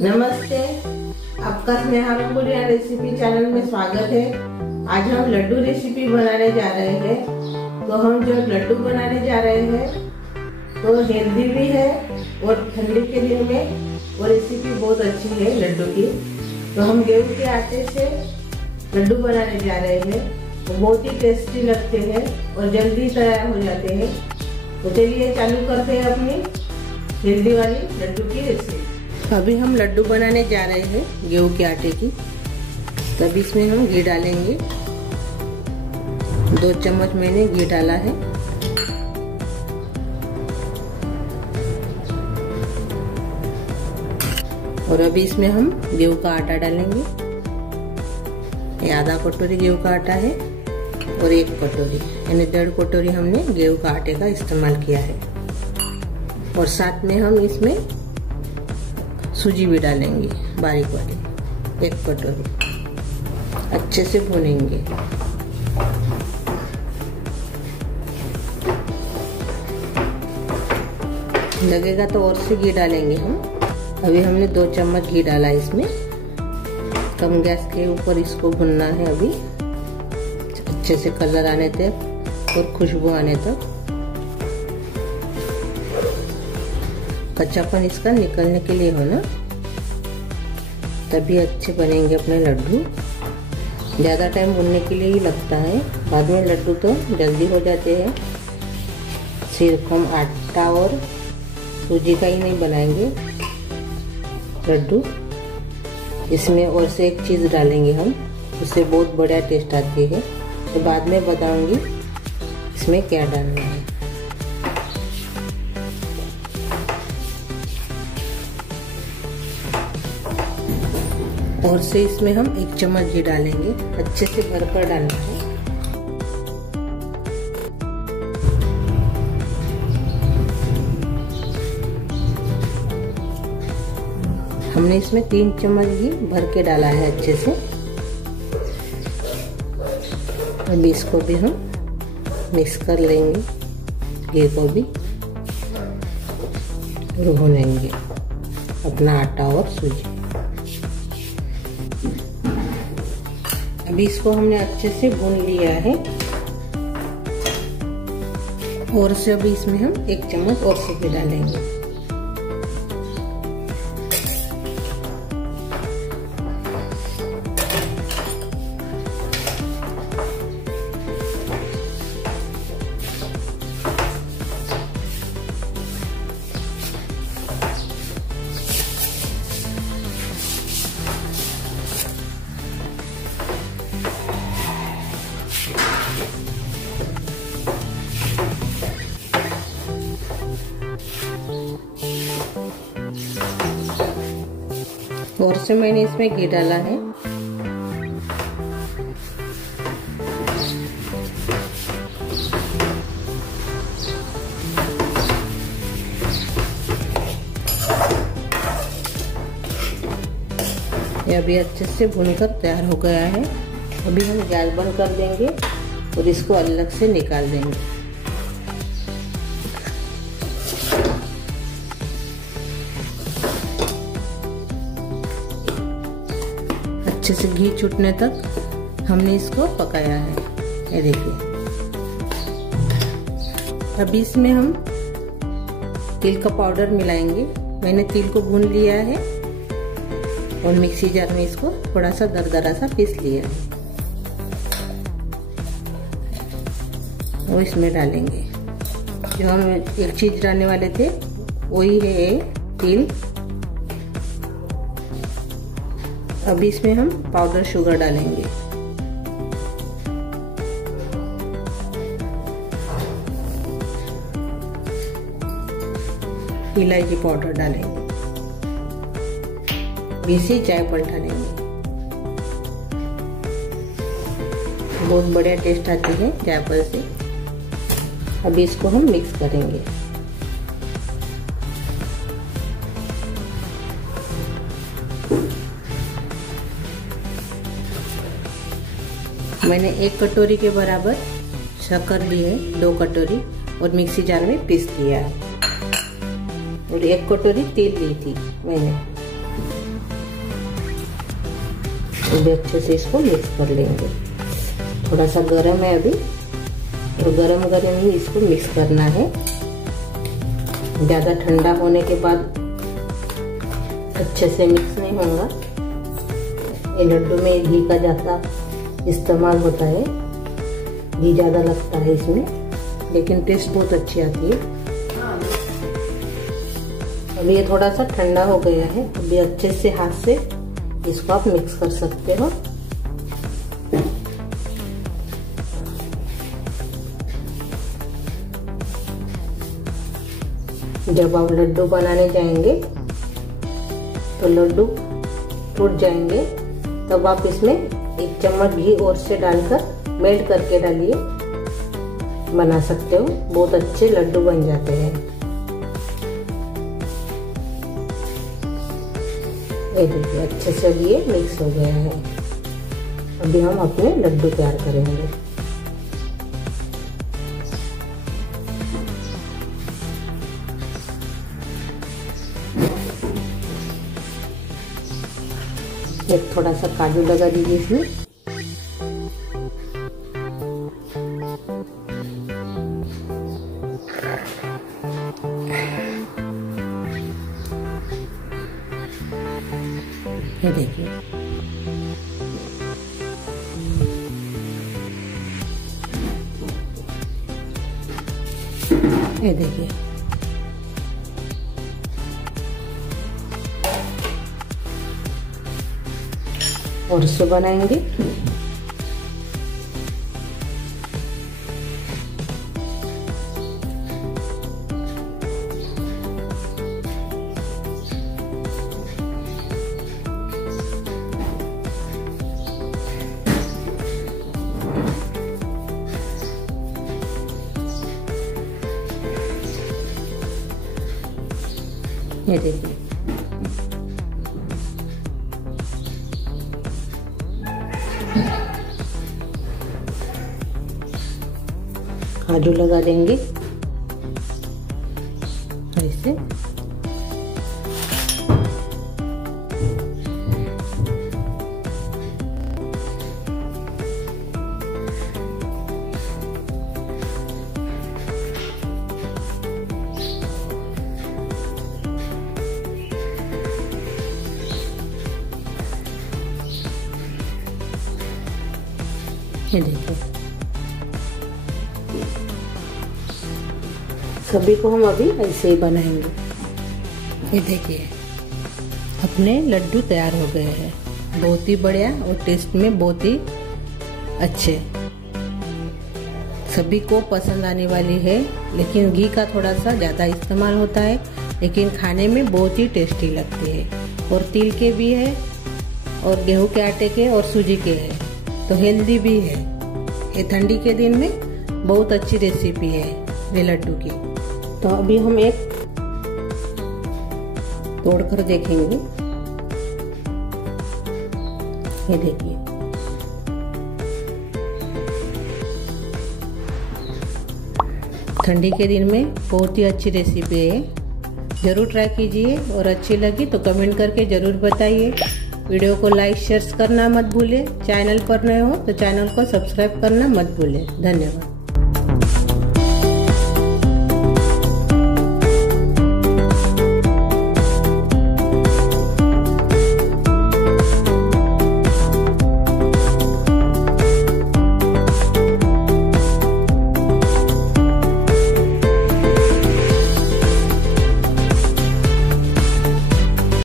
नमस्ते, आपका Sneha रंगोलिया recipe channel में स्वागत है। आज हम लड्डू रेसिपी बनाने जा रहे हैं। तो हम जो लड्डू बनाने जा रहे हैं तो हेल्दी भी है और ठंडी के दिन में वो रेसिपी बहुत अच्छी है लड्डू की। तो हम गेहूं के आटे से लड्डू बनाने जा रहे हैं। वो बहुत ही टेस्टी लगते हैं और जल्दी तैयार हो जाते हैं। तो चलिए चालू करते हैं अपनी हेल्दी वाली लड्डू की रेसिपी। अभी हम लड्डू बनाने जा रहे हैं गेहूं के आटे की। तब इसमें हम घी डालेंगे। 2 चम्मच मैंने घी डाला है। और अभी इसमें हम गेहूं का आटा डालेंगे। ये आधा कटोरी गेहूं का आटा है और 1 कटोरी यानी 1.5 कटोरी हमने गेहूं का आटे का इस्तेमाल किया है। और साथ में हम इसमें सूजी भी डालेंगे बारीक वाली 1 कटोरी। अच्छे से भूनेंगे। लगेगा तो और से घी डालेंगे हम। अभी हमने 2 चम्मच घी डाला इसमें। कम गैस के ऊपर इसको भुनना है अभी, अच्छे से कलर आने तक और खुशबू आने तक। कच्चापन इसका निकलने के लिए हो ना, तभी अच्छे बनेंगे अपने लड्डू। ज़्यादा टाइम भूनने के लिए ही लगता है, बाद में लड्डू तो जल्दी हो जाते हैं। सिर्फ हम आटा और सूजी का ही नहीं बनाएंगे लड्डू, इसमें और से एक चीज़ डालेंगे हम, उससे बहुत बढ़िया टेस्ट आती है। तो बाद में बताऊंगी इसमें क्या डालना है। और से इसमें हम 1 चम्मच घी डालेंगे। अच्छे से भरकर डालना है। हमने इसमें 3 चम्मच घी भर के डाला है अच्छे से। अभी इसको भी हम मिक्स कर लेंगे, घी को भी भूनेंगे अपना आटा और सूजी। अभी इसको हमने अच्छे से भून लिया है। और से अभी इसमें हम 1 चम्मच और से भी डालेंगे। और से मैंने इसमें घी डाला है। ये अभी अच्छे से भुनकर तैयार हो गया है। अभी हम गैस बंद कर देंगे और इसको अलग से निकाल देंगे। अच्छे से घी छूटने तक हमने इसको पकाया है। ये देखिए। अभी इसमें हम तिल का पाउडर मिलाएंगे। मैंने तिल को भून लिया है और मिक्सी जार में इसको थोड़ा सा दरदरा सा पीस लिया है। वो इसमें डालेंगे। जो हम एक चीज डालने वाले थे वही है तिल। अभी इसमें हम पाउडर शुगर डालेंगे। इलायची पाउडर डालेंगे। बीसी जायफल डालेंगे। बहुत बढ़िया टेस्ट आती है जायफल से। अभी इसको हम मिक्स करेंगे। मैंने 1 कटोरी के बराबर शक्कर ली है, 2 कटोरी, और मिक्सी जार में पीस लिया है। और 1 कटोरी तेल ली थी मैंने। अभी अच्छे से इसको मिक्स कर लेंगे। थोड़ा सा गरम है अभी, और गरम गरम ही इसको मिक्स करना है। ज़्यादा ठंडा होने के बाद अच्छे से मिक्स नहीं होगा। ये लड्डू में घी का ज़्यादा इस्तेमाल होता है, घी ज़्यादा लगता है इसमें, लेकिन टेस्ट बहुत अच्छी आती है। अभी ये थोड़ा सा ठंडा हो गया है। अभी अच्छे से हाथ से इसको आप मिक्स कर सकते हो। जब आप लड्डू बनाने जाएंगे तो लड्डू टूट जाएंगे, तब आप इसमें 1 चम्मच घी और से डालकर मेल्ट करके डालिए, बना सकते हो। बहुत अच्छे लड्डू बन जाते हैं। ये देखिए अच्छे से अभी ये मिक्स हो गया है। अभी हम अपने लड्डू तैयार करेंगे। एक थोड़ा सा काजू लगा दीजिए इसमें। ये देखिए ये देखिए और इसको बनाएंगे। ये देखिए काजू लगा देंगे ऐसे। ये देखिए सभी को हम अभी ऐसे ही बनाएंगे। ये देखिए अपने लड्डू तैयार हो गए हैं, बहुत ही बढ़िया और टेस्ट में बहुत ही अच्छे। सभी को पसंद आने वाली है, लेकिन घी का थोड़ा सा ज़्यादा इस्तेमाल होता है, लेकिन खाने में बहुत ही टेस्टी लगती है। और तिल के भी है और गेहूं के आटे के और सूजी के है, तो हेल्दी भी है। ये ठंडी के दिन में बहुत अच्छी रेसिपी है ये लड्डू की। तो अभी हम एक तोड़कर देखेंगे। ये देखिए ठंडी के दिन में बहुत ही अच्छी रेसिपी है, जरूर ट्राई कीजिए। और अच्छी लगी तो कमेंट करके जरूर बताइए। वीडियो को लाइक शेयर करना मत भूलें। चैनल पर नए हो तो चैनल को सब्सक्राइब करना मत भूलें। धन्यवाद।